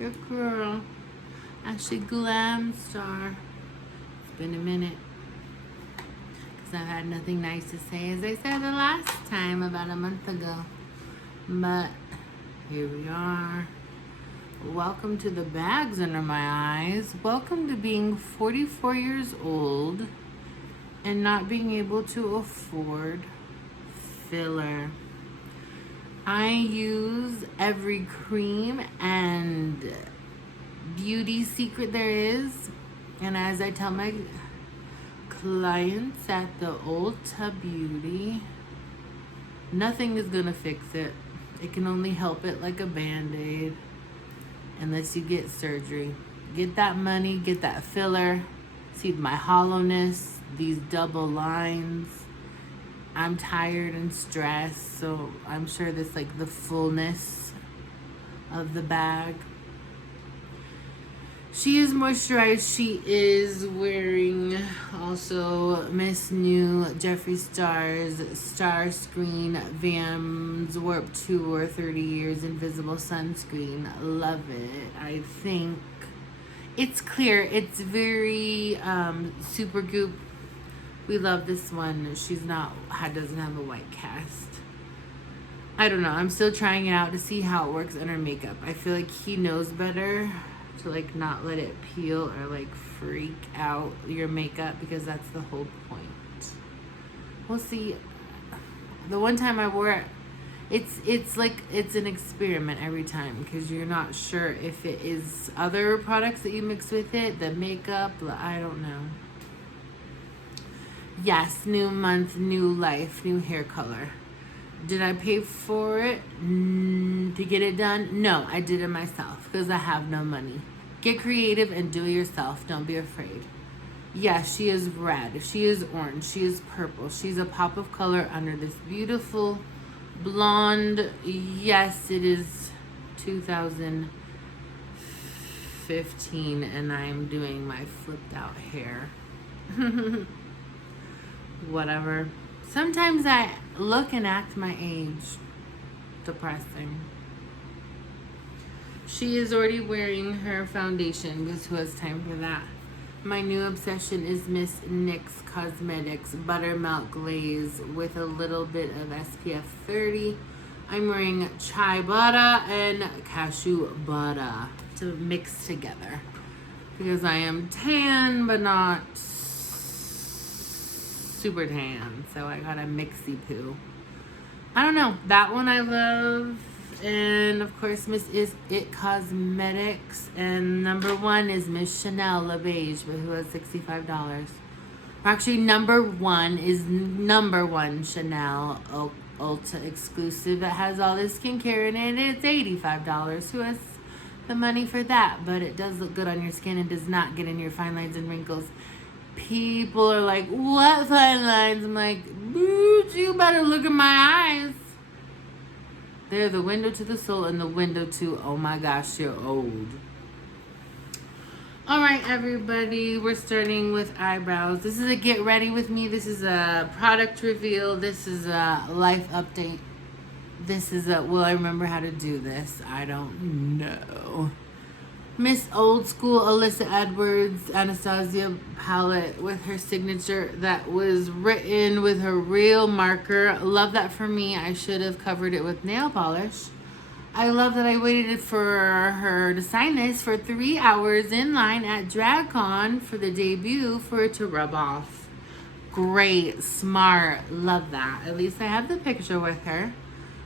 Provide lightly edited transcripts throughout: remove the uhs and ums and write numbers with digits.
Your girl, Ashley Glam Star. It's been a minute. Because I've had nothing nice to say, as I said the last time about a month ago. But here we are. Welcome to the bags under my eyes. Welcome to being 44 years old and not being able to afford filler. I use every cream and beauty secret there is, and as I tell my clients at the Ulta Beauty, nothing is gonna fix it. It can only help it like a band-aid unless you get surgery. Get that money, get that filler. See my hollowness, these double lines. I'm tired and stressed, so I'm sure this like the fullness of the bag. She is moisturized. She is wearing also Miss New Jeffree Star's Star Screen Vans Warp Tour 30 Years Invisible Sunscreen. Love it. I think it's clear. It's very super goop. We love this one. Doesn't have a white cast. I don't know. I'm still trying it out to see how it works under makeup. I feel like he knows better to like not let it peel or like freak out your makeup, because that's the whole point. We'll see. The one time I wore it, it's like it's an experiment every time, because you're not sure if it is other products that you mix with it, the makeup, I don't know. Yes, new month, new life, new hair color. Did I pay for it to get it done? No, I did it myself because I have no money. Get creative and do it yourself. Don't be afraid. Yes, she is red. She is orange. She is purple. She's a pop of color under this beautiful blonde. Yes, it is 2015 and I am doing my flipped out hair. Whatever. Sometimes I look and act my age. Depressing. She is already wearing her foundation because who has time for that? My new obsession is Miss NYX Cosmetics Buttermilk Glaze with a little bit of SPF 30. I'm wearing chai butter and cashew butter to mix together because I am tan but not super tan, so I got a mixy poo. I don't know, that one I love. And of course Miss is It Cosmetics, and number one is Miss Chanel La Beige, but who has $65. Actually, number one is number one Chanel Ulta exclusive that has all this skincare in it. It's $85. Who has the money for that? But it does look good on your skin and does not get in your fine lines and wrinkles. People are like, what fine lines? I'm like, dude, you better look at my eyes. They're the window to the soul and the window to, oh my gosh, you're old. All right, everybody, we're starting with eyebrows. This is a get ready with me. This is a product reveal. This is a life update. This is a, will I remember how to do this? I don't know. Miss Old School Alyssa Edwards Anastasia palette with her signature that was written with her real marker. Love that for me. I should have covered it with nail polish. I love that I waited for her to sign this for 3 hours in line at DragCon for the debut for it to rub off. Great, smart, love that. At least I have the picture with her,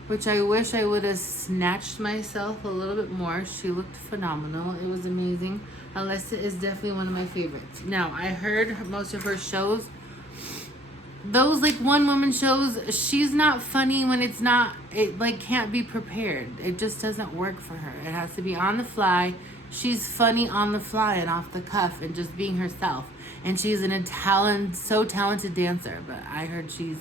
which I wish I would have snatched myself a little bit more. She looked phenomenal. It was amazing. Alyssa is definitely one of my favorites. Now, I heard most of her shows. Those like one woman shows, she's not funny when it's not, it like can't be prepared. It just doesn't work for her. It has to be on the fly. She's funny on the fly and off the cuff and just being herself. And she's so talented dancer. But I heard she's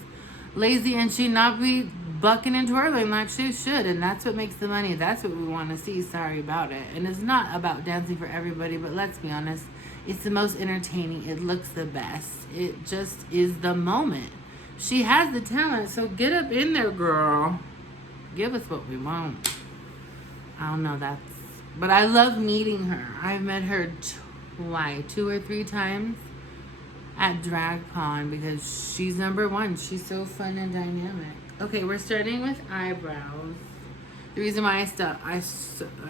lazy and she not be bucking and twirling like she should, and that's what makes the money. That's what we want to see. Sorry about it. And it's not about dancing for everybody, but let's be honest, it's the most entertaining. It looks the best. It just is the moment. She has the talent, so get up in there, girl. Give us what we want. I don't know, that's But I love meeting her. I've met her two or three times at DragCon because she's number one. She's so fun and dynamic. Okay, we're starting with eyebrows. The reason why I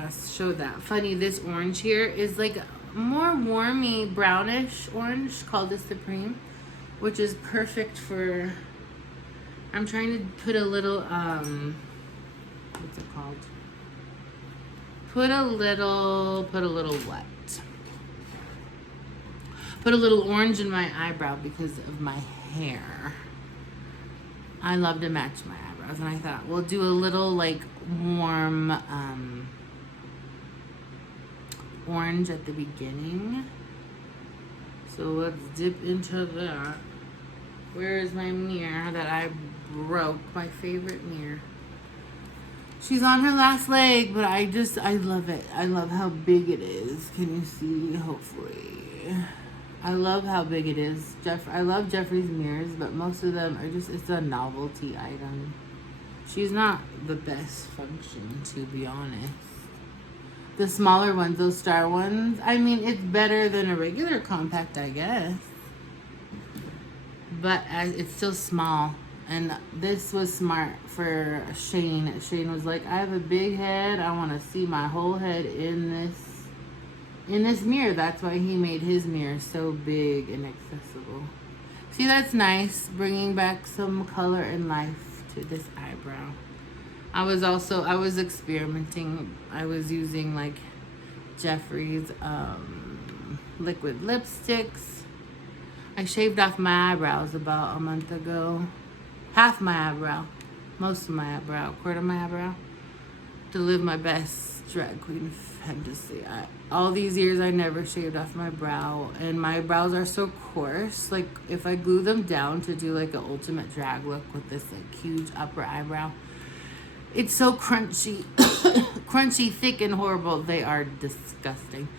showed that. Funny, this orange here is like more warmy brownish orange called the Supreme, which is perfect for, I'm trying to put a little, what's it called? Put a little what? Put a little orange in my eyebrow because of my hair. I love to match my eyebrows, and I thought we'll do a little like warm orange at the beginning. So let's dip into that. Where is my mirror that I broke? My favorite mirror. She's on her last leg, but I love it. I love how big it is. Can you see? Hopefully. I love how big it is. I love Jeffree's mirrors, but most of them are just, it's a novelty item. She's not the best function, to be honest. The smaller ones, those star ones, I mean, it's better than a regular compact, I guess. But it's still small. And this was smart for Shane. Shane was like, I have a big head. I want to see my whole head in this mirror. That's why he made his mirror so big and accessible. See, that's nice. Bringing back some color and life to this eyebrow. I was experimenting. I was using like Jeffree's liquid lipsticks. I shaved off my eyebrows about a month ago. Half my eyebrow, most of my eyebrow, quarter of my eyebrow, to live my best drag queen fantasy. All these years I never shaved off my brow, and my brows are so coarse. Like if I glue them down to do like an ultimate drag look with this like huge upper eyebrow, it's so crunchy, crunchy, thick, and horrible. They are disgusting.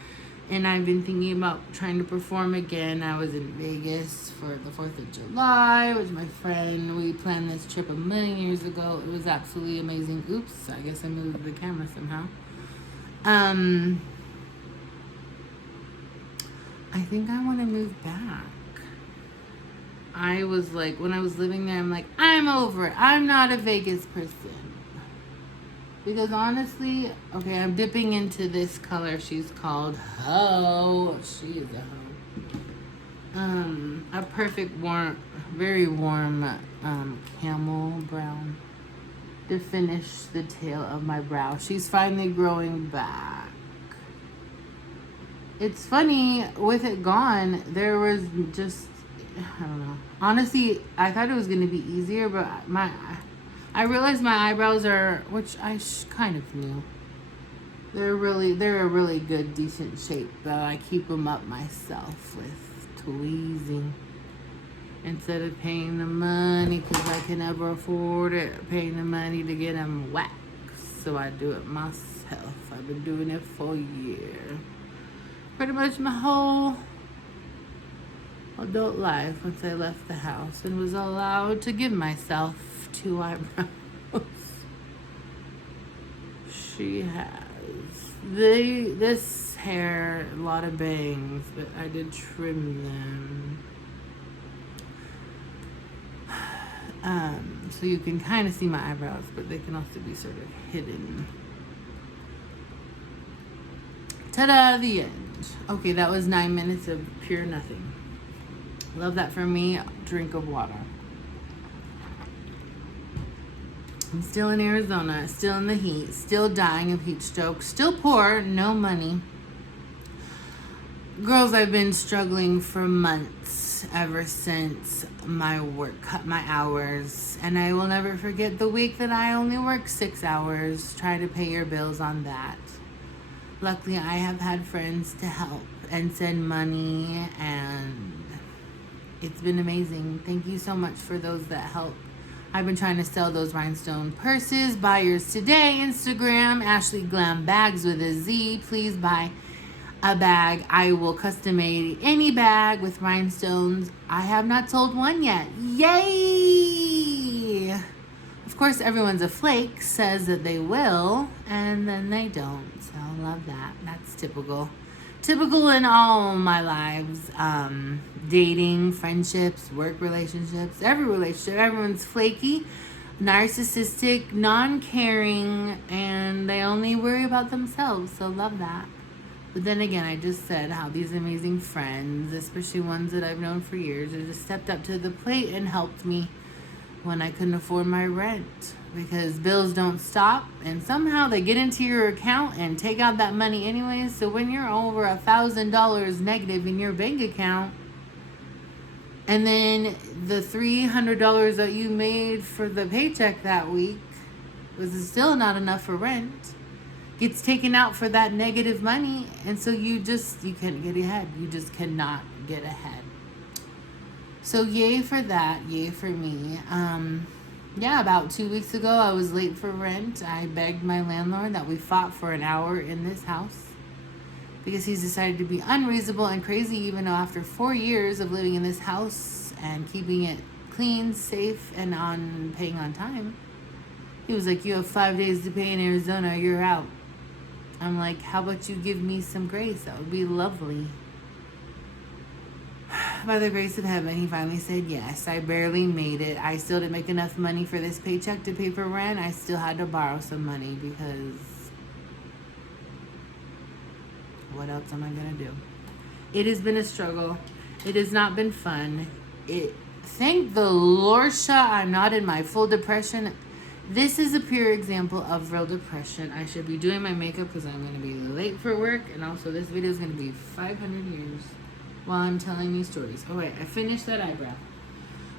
And I've been thinking about trying to perform again. I was in Vegas for the 4th of July with my friend. We planned this trip a million years ago. It was absolutely amazing. Oops, I guess I moved the camera somehow. I think I want to move back. I was like, when I was living there, I'm like, I'm over it. I'm not a Vegas person. Because honestly, okay, I'm dipping into this color. She's called Ho. She is a Ho. A perfect warm, very warm camel brown to finish the tail of my brow. She's finally growing back. It's funny, with it gone, there was just, I don't know. Honestly, I thought it was going to be easier, but I realized my eyebrows are, which I kind of knew. They're a really good, decent shape, but I keep them up myself with tweezing instead of paying the money, because I can never afford it, paying the money to get them waxed. So I do it myself. I've been doing it for a year. Pretty much my whole adult life once I left the house and was allowed to give myself 2 eyebrows. She has this hair, a lot of bangs, but I did trim them. So you can kind of see my eyebrows, but they can also be sort of hidden. Ta-da, the end. Okay, that was 9 minutes of pure nothing. Love that for me. Drink of water. I'm still in Arizona, still in the heat, still dying of heat stroke, still poor, no money. Girls, I've been struggling for months ever since my work cut my hours, and I will never forget the week that I only worked 6 hours. Try to pay your bills on that. Luckily, I have had friends to help and send money, and it's been amazing. Thank you so much for those that help. I've been trying to sell those rhinestone purses. Buy yours today. Instagram, Ashley Glam Bags with a Z. Please buy a bag. I will custom made any bag with rhinestones. I have not sold one yet. Yay! Of course, everyone's a flake, says that they will, and then they don't. So I love that. That's typical. Typical in all my lives. Dating, friendships, work relationships, every relationship. Everyone's flaky, narcissistic, non-caring, and they only worry about themselves. So love that. But then again, I just said how these amazing friends, especially ones that I've known for years, have just stepped up to the plate and helped me when I couldn't afford my rent, because bills don't stop, and somehow they get into your account and take out that money anyways. So when you're over $1,000 negative in your bank account, and then the $300 that you made for the paycheck that week was still not enough for rent, gets taken out for that negative money, and so you can't get ahead. You just cannot get ahead. So yay for that, yay for me. About 2 weeks ago, I was late for rent. I begged my landlord that we fought for an hour in this house because he's decided to be unreasonable and crazy, even though after 4 years of living in this house and keeping it clean, safe, and paying on time, he was like, you have 5 days to pay in Arizona, you're out. I'm like, how about you give me some grace? That would be lovely. By the grace of heaven, he finally said yes. I barely made it. I still didn't make enough money for this paycheck to pay for rent. I still had to borrow some money because what else am I going to do? It has been a struggle. It has not been fun. Thank the Lordsha, I'm not in my full depression. This is a pure example of real depression. I should be doing my makeup because I'm going to be late for work. And also this video is going to be 500 years while I'm telling these stories. Oh wait, I finished that eyebrow.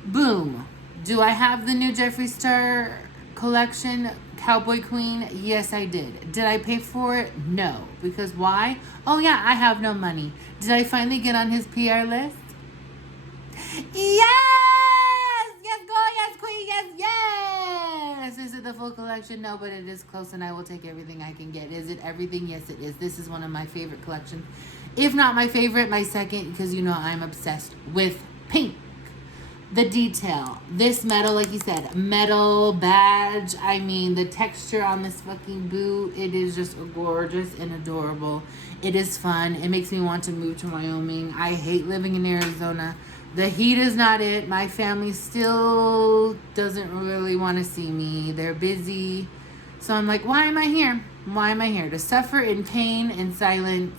Boom. Do I have the new Jeffree Star collection, Cowboy Queen? Yes, I did. Did I pay for it? No. Because why? Oh yeah, I have no money. Did I finally get on his PR list? Yes! Yes, go! Yes, queen! Yes, yes! Is it the full collection? No, but it is close, and I will take everything I can get. Is it everything? Yes, it is. This is one of my favorite collections. If not my favorite, my second, because you know I'm obsessed with pink. The detail. This metal, like you said, metal badge. I mean, the texture on this fucking boot, it is just gorgeous and adorable. It is fun. It makes me want to move to Wyoming. I hate living in Arizona. The heat is not it. My family still doesn't really want to see me. They're busy. So I'm like, why am I here? Why am I here? To suffer in pain and silence.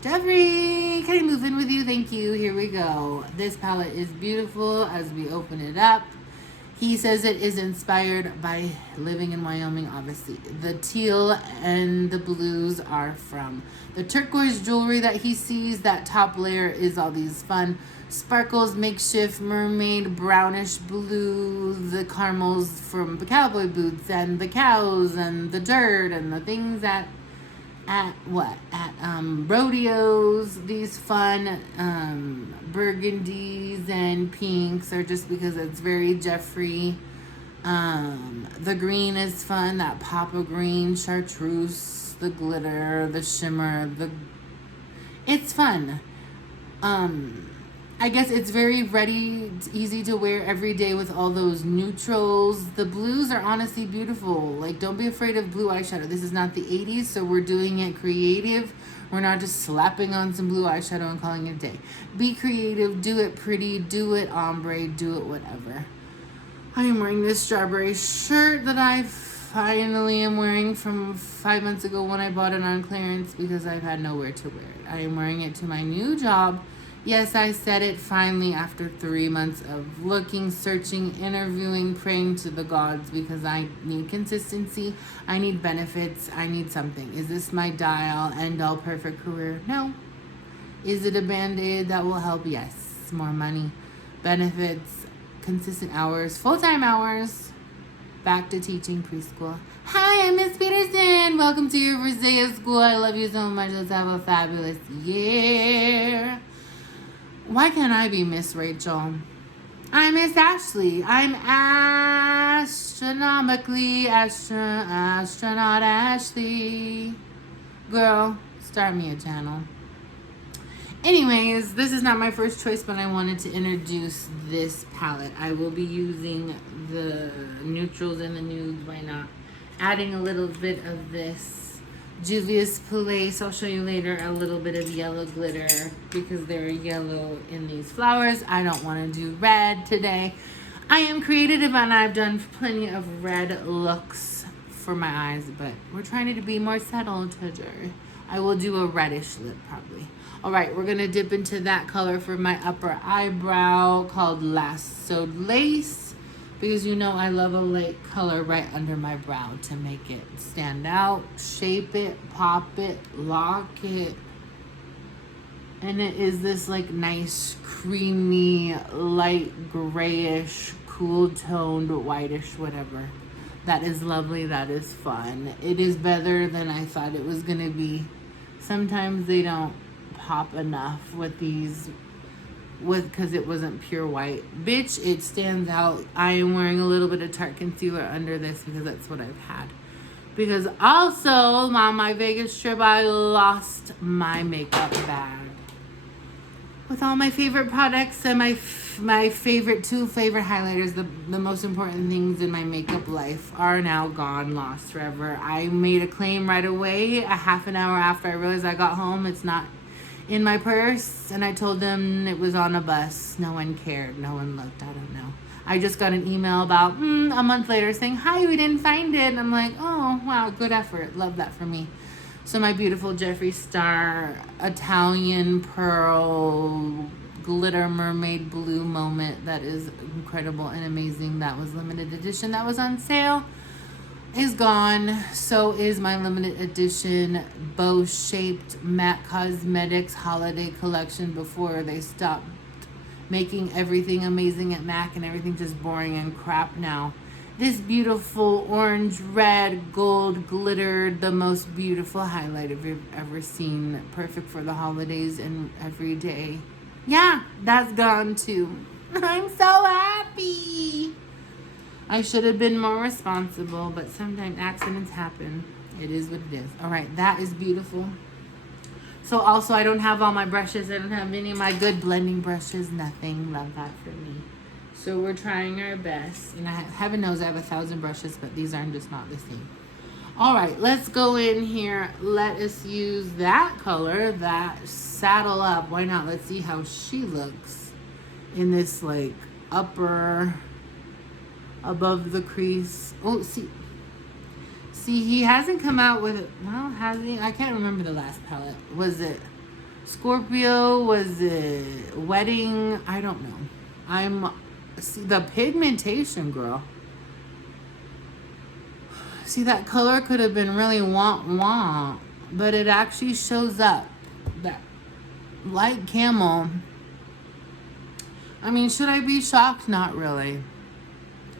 Jeffrey, can I move in with you? Thank you. Here we go. This palette is beautiful as we open it up. He says it is inspired by living in Wyoming, obviously. The teal and the blues are from the turquoise jewelry that he sees. That top layer is all these fun sparkles, makeshift mermaid, brownish blue, the caramels from the cowboy boots, and the cows, and the dirt, and the things that at rodeos. These fun burgundies and pinks are just because it's very Jeffree. The green is fun, that pop of green, chartreuse, the glitter, the shimmer, it's fun. I guess it's very ready, easy to wear every day with all those neutrals. The blues are honestly beautiful. Like, don't be afraid of blue eyeshadow. This is not the 80s, so we're doing it creative. We're not just slapping on some blue eyeshadow and calling it a day. Be creative, do it pretty, do it ombre, do it whatever. I am wearing this strawberry shirt that I finally am wearing from 5 months ago when I bought it on clearance because I've had nowhere to wear it. I am wearing it to my new job. Yes, I said it finally after 3 months of looking, searching, interviewing, praying to the gods because I need consistency. I need benefits. I need something. Is this my die-all, end-all perfect career? No. Is it a Band-Aid that will help? Yes. More money, benefits, consistent hours, full-time hours, back to teaching preschool. Hi, I'm Miss Peterson. Welcome to your first day of school. I love you so much. Let's have a fabulous year. Why can't I be Miss Rachel? I'm Miss Ashley. I'm astronaut Ashley. Girl, start me a channel. Anyways, this is not my first choice, but I wanted to introduce this palette. I will be using the neutrals and the nudes. Why not? Adding a little bit of this Juvia's Place. I'll show you later a little bit of yellow glitter because there are yellow in these flowers. I don't want to do red today. I am creative and I've done plenty of red looks for my eyes, but we're trying to be more subtle today. I will do a reddish lip probably. All right, we're going to dip into that color for my upper eyebrow called Lassoed Lace because you know I love a light color right under my brow to make it stand out, shape it, pop it, lock it. And it is this like nice, creamy, light grayish, cool toned, whitish, whatever. That is lovely. That is fun. It is better than I thought it was going to be. Sometimes they don't pop enough with these because it wasn't pure white. Bitch, it stands out. I am wearing a little bit of Tarte concealer under this because that's what I've had. Because also on my Vegas trip, I lost my makeup bag with all my favorite products and my two favorite highlighters. The most important things in my makeup life are now gone, lost forever. I made a claim right away. A half an hour after I realized I got home, it's not in my purse, and I told them it was on a bus. No one cared. No one looked. I don't know. I just got an email about a month later saying, hi, we didn't find it. And I'm like, oh, wow, good effort. Love that for me. So my beautiful Jeffree Star Italian pearl glitter mermaid blue moment that is incredible and amazing. That was limited edition. That was on sale. Is gone. So is my limited edition bow shaped MAC Cosmetics holiday collection before they stopped making everything amazing at MAC and everything just boring and crap now. This beautiful orange, red, gold glittered, the most beautiful highlight you've ever seen. Perfect for the holidays and every day. Yeah, that's gone too. I'm so happy. I should have been more responsible, but sometimes accidents happen. It is what it is. All right, that is beautiful. So also, I don't have all my brushes. I don't have any of my good blending brushes. Nothing. Love that for me. So we're trying our best. And heaven knows I have 1,000 brushes, but these are just not the same. All right, let's go in here. Let us use that color, that Saddle Up. Why not? Let's see how she looks in this like upper above the crease. Oh, see, he hasn't come out with it. Well, has he? I can't remember the last palette. Was it Scorpio? Was it Wedding? I don't know. See the pigmentation, girl. See, that color could have been really womp, but it actually shows up. That light camel. I mean, should I be shocked? Not really.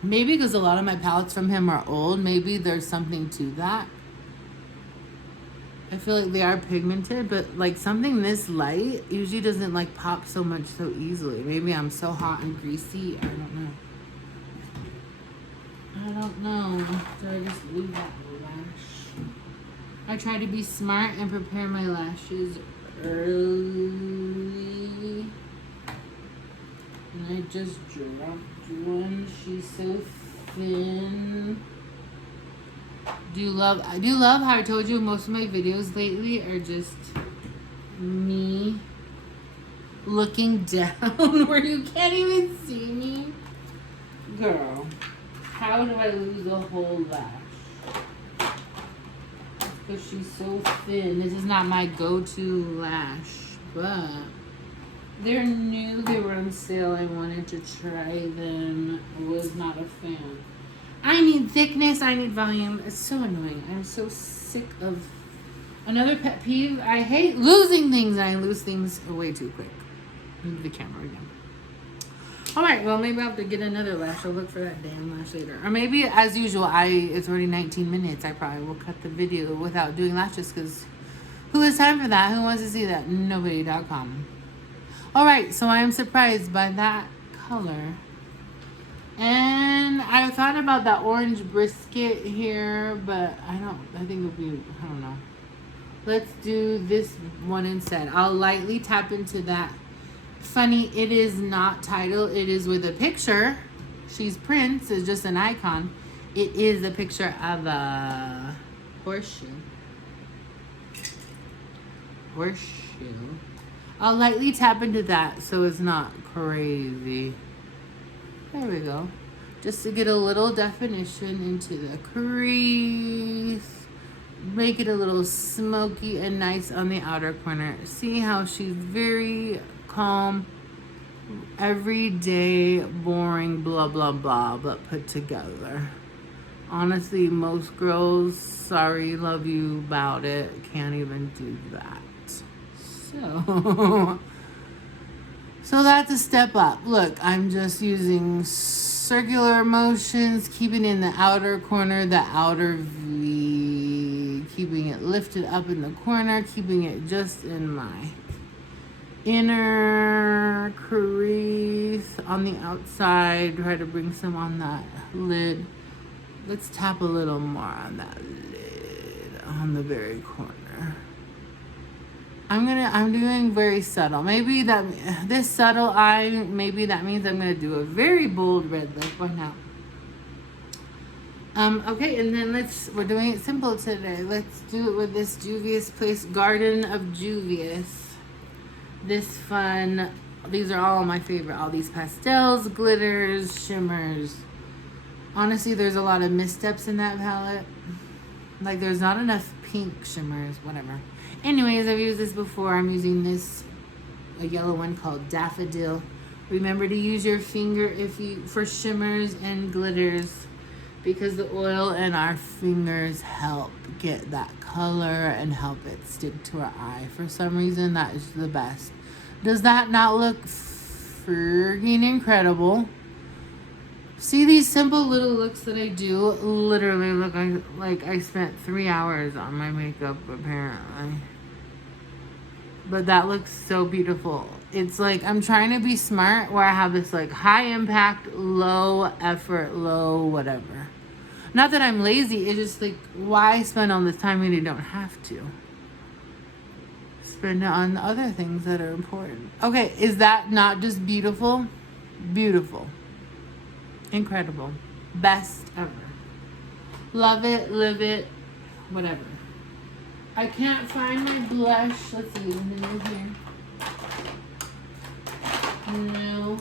Maybe because a lot of my palettes from him are old. Maybe there's something to that. I feel like they are pigmented, but like something this light usually doesn't like pop so much so easily. Maybe I'm so hot and greasy. I don't know. Did I just lose that lash? I try to be smart and prepare my lashes early. And I just dropped one. She's so thin. I do love how I told you most of my videos lately are just me looking down where you can't even see me. Girl, how do I lose a whole lash? Because she's so thin. This is not my go-to lash, but they're new. They were on sale. I wanted to try them. I was not a fan. I need thickness. I need volume. It's so annoying. I'm so sick of... Another pet peeve. I hate losing things, and I lose things way too quick. Move the camera again. Alright, well, maybe I'll have to get another lash. I'll look for that damn lash later. Or maybe, as usual, it's already 19 minutes. I probably will cut the video without doing lashes, because who has time for that? Who wants to see that? Nobody.com. Alright, so I am surprised by that color. And I thought about that orange brisket here, but I think it'll be, I don't know. Let's do this one instead. I'll lightly tap into that. Funny, it is not titled. It is with a picture. She's Prince. It's just an icon. It is a picture of a horseshoe. Horseshoe. I'll lightly tap into that so it's not crazy. There we go. Just to get a little definition into the crease. Make it a little smoky and nice on the outer corner. See how she's very calm, everyday, boring, blah, blah, blah, but put together. Honestly, most girls, sorry, love you about it, can't even do that. So that's a step up. Look, I'm just using circular motions, keeping in the outer corner, the outer V, keeping it lifted up in the corner, keeping it just in my inner crease on the outside. Try to bring some on that lid. Let's tap a little more on that lid on the very corner. I'm doing very subtle. Maybe that this subtle eye, maybe that means I'm gonna do a very bold red lip. Why not? Okay, and then we're doing it simple today. Let's do it with this Juvia's Place Garden of Juvia's. This fun, these are all my favorite. All these pastels, glitters, shimmers. Honestly, there's a lot of missteps in that palette. Like, there's not enough pink shimmers, whatever. Anyways, I've used this before. I'm using this, a yellow one called Daffodil. Remember to use your finger for shimmers and glitters, because the oil in our fingers help get that color and help it stick to our eye. For some reason, that is the best. Does that not look freaking incredible? See these simple little looks that I do? Literally look like I spent 3 hours on my makeup, apparently. But that looks so beautiful. It's like I'm trying to be smart where I have this like high impact, low effort, low whatever. Not that I'm lazy, it's just like, why spend all this time when you don't have to? Spend it on other things that are important. Okay, is that not just beautiful? Beautiful. Incredible. Best ever. Love it, live it, whatever. I can't find my blush. Let's see, is it in here? No.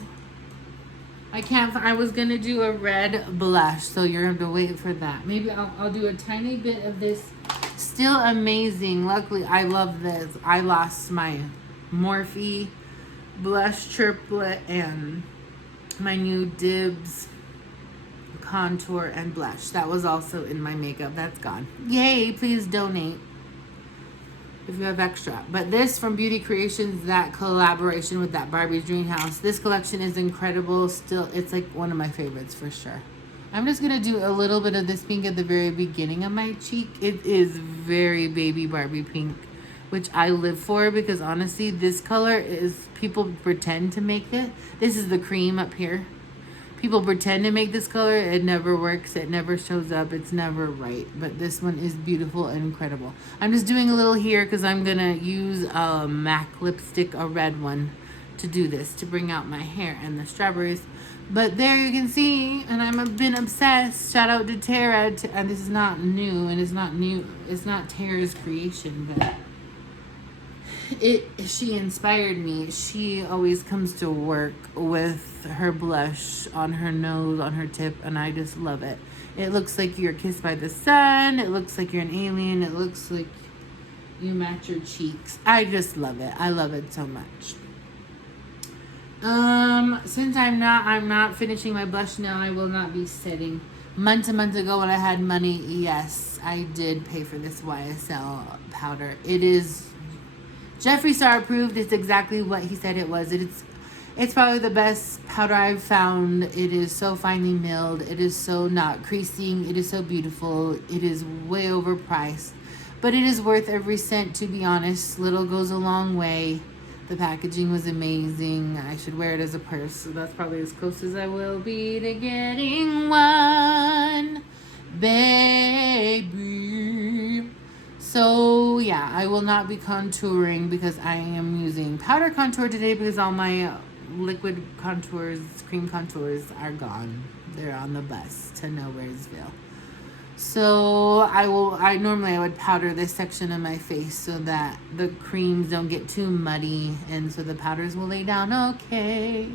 I can't. I was gonna do a red blush, so you're gonna have to wait for that. Maybe I'll do a tiny bit of this. Still amazing. Luckily, I love this. I lost my Morphe blush triplet and my new Dibs contour and blush. That was also in my makeup. That's gone. Yay! Please donate if you have extra. But this from Beauty Creations, that collaboration with that Barbie's Dream House, this collection is incredible. Still, it's like one of my favorites for sure. I'm just gonna do a little bit of this pink at the very beginning of my cheek. It is very baby Barbie pink, which I live for, because honestly, this color is, people pretend to make it. This is the cream up here. People pretend to make this color. It never works. It never shows up. It's never right. But this one is beautiful and incredible. I'm just doing a little here because I'm going to use a MAC lipstick, a red one, to do this, to bring out my hair and the strawberries. But there you can see, and I've been obsessed. Shout out to Tara. And this is not new, and it's not new. It's not Tara's creation, but she inspired me. She always comes to work with her blush on her nose, on her tip, and I just love it. It looks like you're kissed by the sun. It looks like you're an alien. It looks like you match your cheeks. I just love it. I love it so much. Since I'm not finishing my blush now, I will not be setting. Months ago when I had money, yes, I did pay for this YSL powder. It is Jeffree Star approved. It's exactly what he said it was. It's probably the best powder I've found. It is so finely milled. It is so not creasing. It is so beautiful. It is way overpriced, but it is worth every cent, to be honest. Little goes a long way. The packaging was amazing. I should wear it as a purse, so that's probably as close as I will be to getting one, baby. So yeah, I will not be contouring because I am using powder contour today because all my liquid contours, cream contours are gone. They're on the bus to Nowheresville. So I normally would powder this section of my face so that the creams don't get too muddy and so the powders will lay down okay.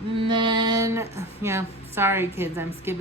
And then, yeah, sorry kids, I'm skipping